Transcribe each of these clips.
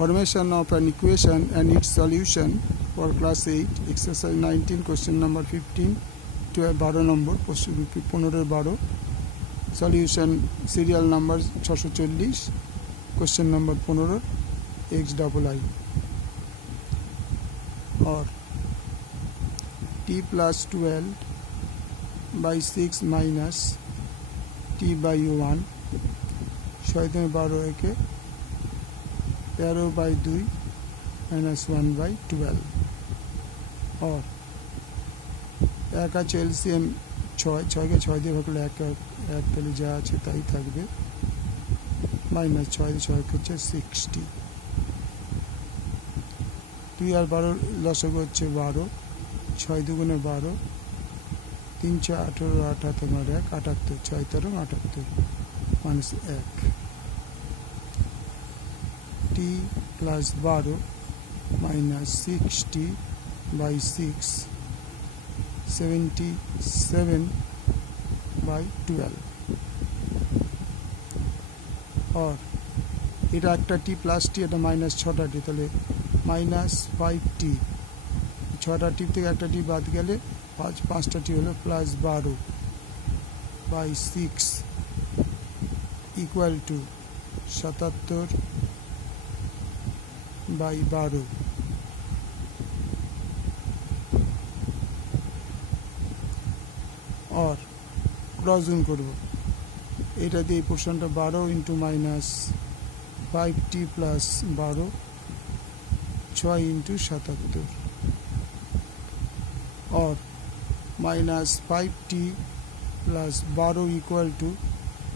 Formation of an equation and its solution for class 8 exercise 19 question number 15 to 12 number question 15 solution serial number 640 question number 15 x double I or t plus 12 by 6 minus t by 1 6 12 একে 13 by 2 minus 1 by 12 और एक আছে LCM 6 কে 6 দিয়ে ভাগ করলে এক তাহলে যা আছে তাই থাকবে মাইনাস 6 হচ্ছে 60 2 আর 12 লসাগু হচ্ছে 12 6 দুগুণে 12 3 4 18 18 আর 1 78 6 13 78 minus 1 t plus 12 minus 60 by 6 77 by 12 और এটা একটা t প্লাস t এটা মাইনাস 6টা t তাহলে মাইনাস 5t 6টা t থেকে একটা t বাদ গেলে 5টা t হলো plus 12 by 6 equal to 77 by 12 और क्रॉस गुण करब এটা দিয়ে পোরশনটা 12 into minus 5t plus 12 6 into 77 और minus 5t plus 12 equal to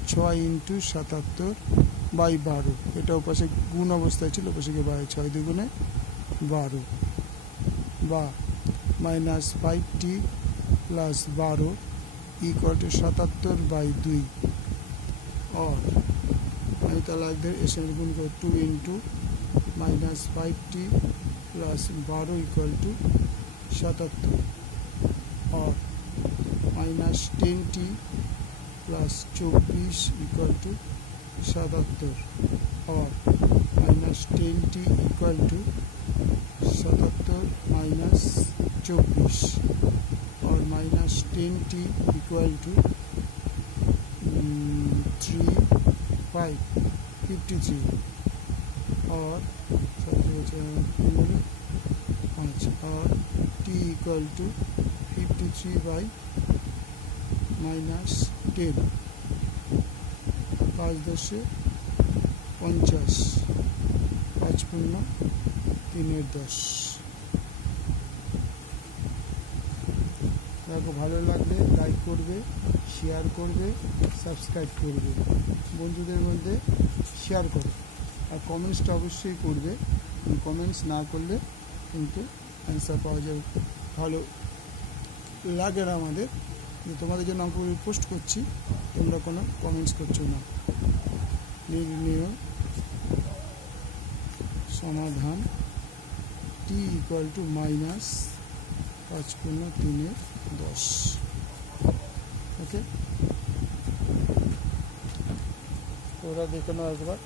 6 into 77 by 12 এটা উপাশে গুণ অবস্থায় ছিল উপাশে বাই 6 দ্বিগুণে 12 বা minus 5t plus 12 equal to 77 by 2 और আমি তাহলে এসে গুণ করব 2 into minus 5t plus 12 equal to 77 और minus 10t plus 24 equal to 77 और minus 10t equal to 77 minus 24 और माइनस 10t इक्वल टू 53 और और t equal to 53 by minus 10 5 10 50 5 पूर्ण 3 10 দেখো ভালো লাগলে লাইক করবে শেয়ার করবে সাবস্ক্রাইব করবে বন্ধুদের মধ্যে শেয়ার করো আর কমেন্টসটা অবশ্যই করবে কমেন্টস না করলে কিন্তু অ্যান্সার পাওয়া যাবে ভালো লাগে না আমাদের যে তোমাদের জন্য অঙ্কগুলো পোস্ট করছি তোমরা কোনো কমেন্টস করছো না নির্ণয় সমাধান t ইকুয়াল টু মাইনাস 5 পূর্ণ 3 10 ওকে ওরা দেখে নাও একবার